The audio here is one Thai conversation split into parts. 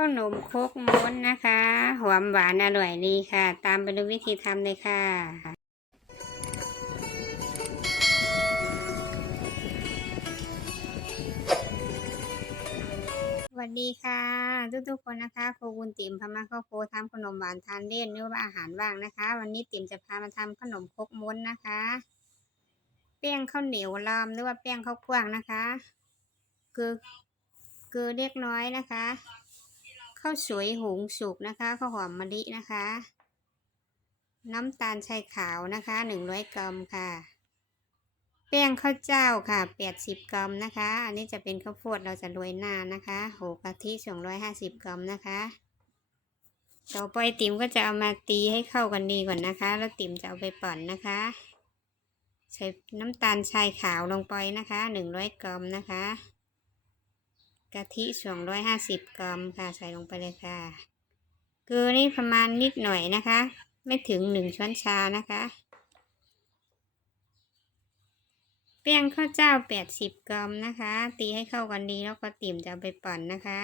ข้าวหนมคกม้วนนะคะ หอมหวานอร่อยดีค่ะ ตามไปดูวิธีทำเลยค่ะ สวัสดีค่ะ ทุกๆคนนะคะครูบุญติ๋มพามาข้าวโคทำขนมหวานทานเล่นหรือว่าอาหารว่างนะคะ วันนี้ติ๋มจะพามาทำขนมคกม้วนนะคะ แป้งข้าวเหนียวลอมหรือว่าแป้งข้าวกว้างนะคะ คือคือเล็กน้อยนะคะ ข้าวสวยหุงสุกนะคะข้าวหอมมะลินะคะ น้ำตาลชายขาวนะคะหนึ่งร้อยกรัมค่ะ แป้งข้าวเจ้าค่ะแปดสิบกรัมนะคะ อันนี้จะเป็นข้าวโพดเราจะโรยหน้านะคะโหกะทิสองร้อยห้าสิบกรัมนะคะต่อไปติ๋มก็จะเอามาตีให้เข้ากันดีก่อนนะคะ แล้วติ๋มจะเอาไปปั่นนะคะ ใส่น้ำตาลชายขาวลงไปนะคะหนึ่งร้อยกรัมนะคะ กะทิสองร้อยห้าสิบกรัมค่ะใส่ลงไปเลยค่ะเกลือนี่ประมาณนิดหน่อยนะคะ ไม่ถึงหนึ่งช้อนชานะคะแป้งข้าวเจ้าแปดสิบกรัมนะคะ ตีให้เข้ากันดีแล้วก็ติ่มจะเอาไปปั่นนะคะ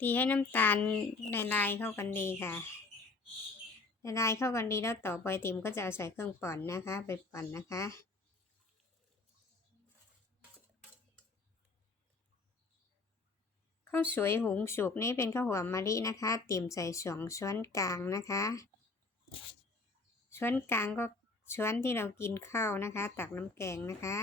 ตีให้น้ำตาลละลายเข้ากันดีค่ะละลายเข้ากันดีแล้วต่อไปติมก็จะเอาใส่เครื่องปั่นนะคะ ไปปั่นนะคะ ข้าวสวยหุงสุกนี่เป็นข้าวหัวมะลินะคะ ติ่มใส่สองช้อนกลางนะคะช้อนกลางก็ช้อนที่เรากินข้าวนะคะ ตักน้ำแกงนะคะ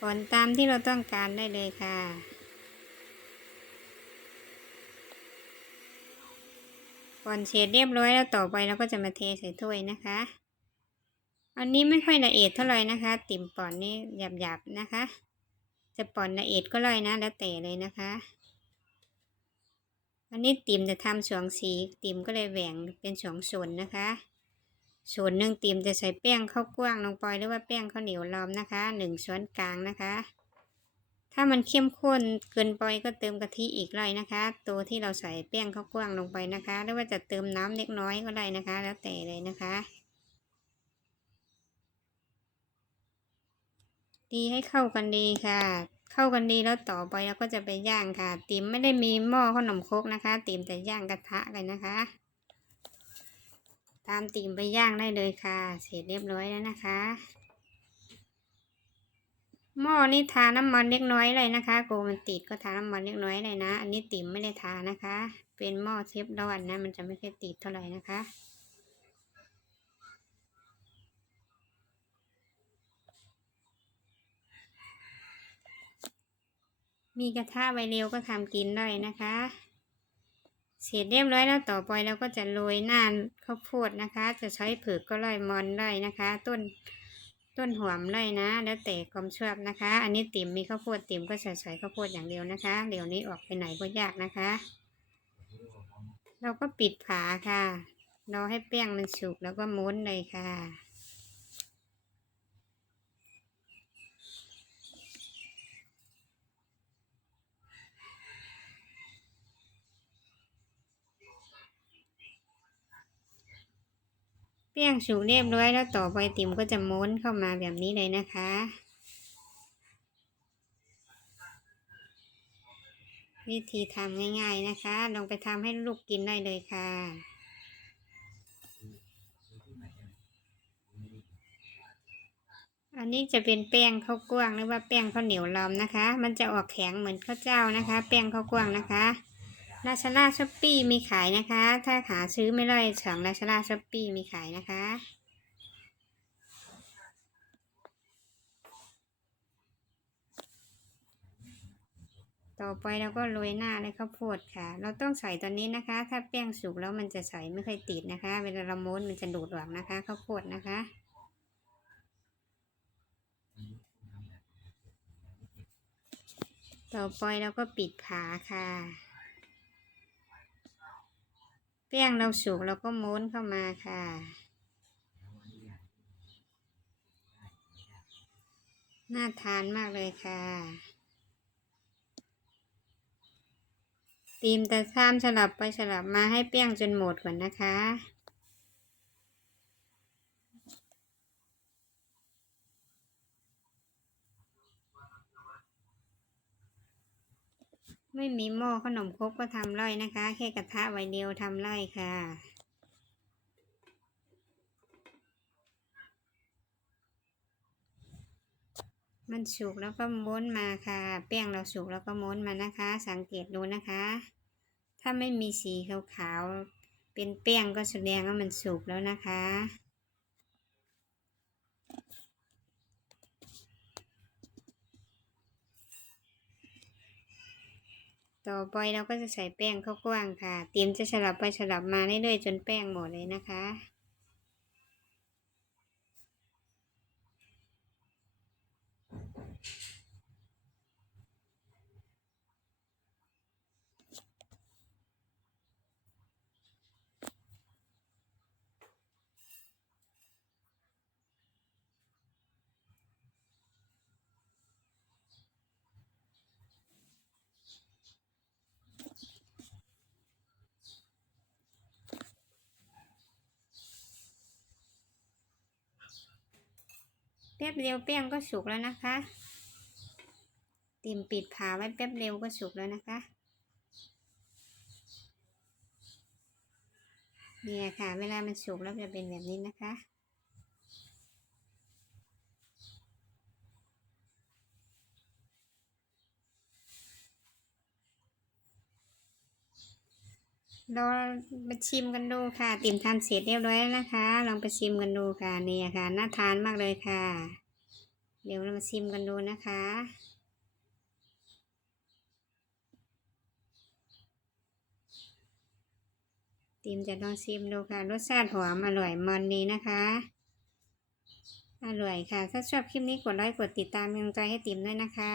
ผลตามที่เราต้องการได้เลยค่ะ ก่อนเสร็จเรียบร้อยแล้วต่อไปเราก็จะมาเทใส่ถ้วยนะคะ อันนี้ไม่ค่อยละเอียดเท่าไหร่นะคะ ติ่มป่อนนี่หยาบๆนะคะ จะป่อนละเอียดก็เลยนะ แล้วแต่เลยนะคะ อันนี้ติ่มจะทำสองสีติ่มก็เลยแหว่งเป็นสองส่วนนะคะ ส่วนหนึ่งติ่มจะใส่แป้งข้าวกว้างลงไปหรือว่าแป้งข้าวเหนียวล้อมนะคะหนึ่งช้อนกลางนะคะ ถ้ามันเข้มข้นเกินไปก็เติมกะทิอีกเลยนะคะ ตัวที่เราใส่แป้งข้าวกว้างลงไปนะคะ หรือว่าจะเติมน้ำเล็กน้อยก็ได้นะคะ แล้วแต่เลยนะคะตีให้เข้ากันดีค่ะ เข้ากันดีแล้วต่อไปเราก็จะไปย่างค่ะ ติ่มไม่ได้มีหม้อขนมครกนะคะ ติ่มแต่ย่างกระทะเลยนะคะ ตามติ่มไปย่างได้เลยค่ะ เสร็จเรียบร้อยแล้วนะคะ หม้อนี่ทาน้ำมันเล็กน้อยเลยนะคะโกมันติดก็ทาน้ำมันเล็กน้อยเลยนะ อันนี้ติ่มไม่ได้ทานะคะ เป็นหม้อเชฟร้อนนะ มันจะไม่ค่อยติดเท่าไหร่นะคะมีกระทะไวเร็วก็ทำกินได้นะคะ เสร็จเรียบร้อยแล้วต่อไปเราก็จะโรยหน้าข้าวโพดนะคะ จะใช้ผือกก็ได้มอนได้นะคะ ต้นต้นหอมได้นะ แล้วแต่ความชอบนะคะ อันนี้ติ๋มมีข้าวโพดติ๋มก็จะใส่ข้าวโพดอย่างเดียวนะคะเดี๋ยวนี้ออกไปไหนก็ยากนะคะ เราก็ปิดฝาค่ะรอให้แป้งมันสุกแล้วก็ม้วนเลยค่ะ แป้งสุกเรียบร้อยแล้วต่อไปติ๋มก็จะม้วนเข้ามาแบบนี้เลยนะคะ วิธีทำง่าย ๆนะคะ ลองไปทำให้ลูกกินได้เลยค่ะ อันนี้จะเป็นแป้งข้าวกว้างหรือว่าแป้งข้าวเหนียวลอมนะคะ มันจะออกแข็งเหมือนข้าวเจ้านะคะ แป้งข้าวกว้างนะคะ ลาชาร่าช้อปปี้มีขายนะคะ ถ้าหาซื้อไม่ได้สั่งลาชาร่าช้อปปี้มีขายนะคะต่อไปเราก็โรยหน้าเลยข้าวโพดค่ะ เราต้องใส่ตอนนี้นะคะ ถ้าแป้งสุกแล้วมันจะใส่ไม่ค่อยติดนะคะ เวลาเราม้วนมันจะดูดออกนะคะข้าวโพดนะคะ ต่อไปเราก็ปิดฝาค่ะ ป้งเราสุกเราก็ม้วนเข้ามาค่ะ น่าทานมากเลยค่ะตีมแต่ข้ามสลับไปสลับมาให้เปี้ยงจนหมดก่อนนะคะ ไม่มีหม้อขนมครกก็ทำไร่นะคะ แค่กระทะไวเดียวทำไร่ค่ะ มันสุกแล้วก็ม้วนมาค่ะ แป้งเราสุกแล้วก็ม้วนมานะคะ สังเกตดูนะคะ ถ้าไม่มีสีขาวๆเป็นแป้งก็แสดงว่ามันสุกแล้วนะคะ ต่อไปเราก็จะใส่แป้งข้าวกว้างค่ะ เตรียมจะสลับไปสลับมาเรื่อยๆจนแป้งหมดเลยนะคะ ป๊บเดียวแป้งก็สุกแล้วนะคะ เตรียมปิดผาไว้แป๊บเดียวก็สุกแล้วนะคะเนี่ยค่ะ เวลามันสุกแล้วจะเป็นแบบนี้นะคะ เราไปชิมกันดูค่ะ ติ่มทำเสร็จเรียบร้อยแล้วนะคะ ลองไปชิมกันดูค่ะนี่ค่ะน่าทานมากเลยค่ะ เดี๋ยวเรามาชิมกันดูนะคะติมจะลองชิมดูค่ะ รสชาติหอมอร่อยมันดีนะคะ อร่อยค่ะ ถ้าชอบคลิปนี้กดไลค์กดติดตามเป็นกำลังใจให้ติมด้วยนะคะ